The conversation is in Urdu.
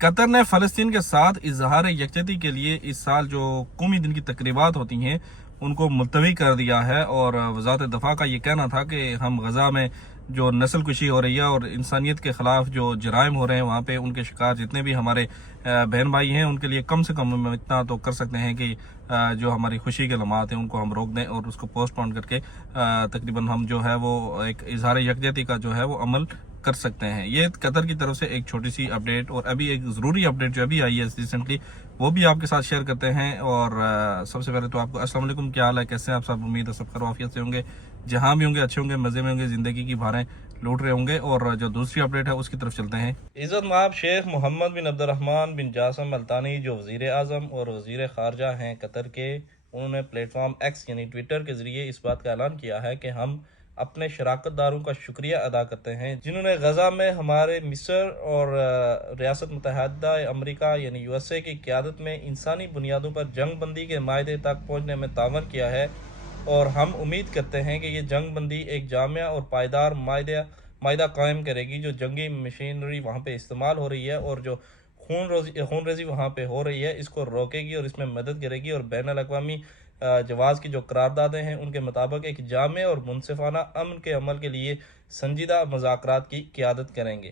قطر نے فلسطین کے ساتھ اظہار یکجہتی کے لیے اس سال جو قومی دن کی تقریبات ہوتی ہیں ان کو ملتوی کر دیا ہے، اور وزارت دفاع کا یہ کہنا تھا کہ ہم غزہ میں جو نسل کشی ہو رہی ہے اور انسانیت کے خلاف جو جرائم ہو رہے ہیں وہاں پہ ان کے شکار جتنے بھی ہمارے بہن بھائی ہیں ان کے لیے کم سے کم ہم اتنا تو کر سکتے ہیں کہ جو ہماری خوشی کے لمحات ہیں ان کو ہم روک دیں اور اس کو پوسٹ پون کر کے تقریباً ہم جو ہے وہ ایک اظہار یکجہتی کا جو ہے وہ عمل کر سکتے ہیں۔ یہ قطر کی طرف سے ایک چھوٹی سی اپڈیٹ، اور ابھی ایک ضروری اپڈیٹ جو ابھی آئی ہے ریسنٹلی وہ بھی آپ کے ساتھ شیئر کرتے ہیں۔ اور سب سے پہلے تو آپ کو السلام علیکم، کیا حال ہے، کیسے ہیں آپ سب؟ امید ہے سب خیر و عافیت سے ہوں گے، جہاں بھی ہوں گے اچھے ہوں گے، مزے میں ہوں گے، زندگی کی بھاریں لوٹ رہے ہوں گے۔ اور جو دوسری اپڈیٹ ہے اس کی طرف چلتے ہیں۔ عزت مآب شیخ محمد بن عبد الرحمن بن جاسم الثانی جو وزیر اعظم اور وزیر خارجہ ہیں قطر کے، انہوں نے پلیٹ فارم ایکس یعنی ٹویٹر کے ذریعے اس بات کا اعلان کیا ہے کہ ہم اپنے شراکت داروں کا شکریہ ادا کرتے ہیں جنہوں نے غزہ میں ہمارے مصر اور ریاست متحدہ امریکہ یعنی یو ایس اے کی قیادت میں انسانی بنیادوں پر جنگ بندی کے معاہدے تک پہنچنے میں تعاون کیا ہے، اور ہم امید کرتے ہیں کہ یہ جنگ بندی ایک جامع اور پائیدار معاہدہ قائم کرے گی جو جنگی مشینری وہاں پہ استعمال ہو رہی ہے اور جو خون ریزی وہاں پہ ہو رہی ہے اس کو روکے گی اور اس میں مدد کرے گی، اور بین الاقوامی جواز کی جو قراردادیں ہیں ان کے مطابق ایک جامع اور منصفانہ امن کے عمل کے لیے سنجیدہ مذاکرات کی قیادت کریں گے۔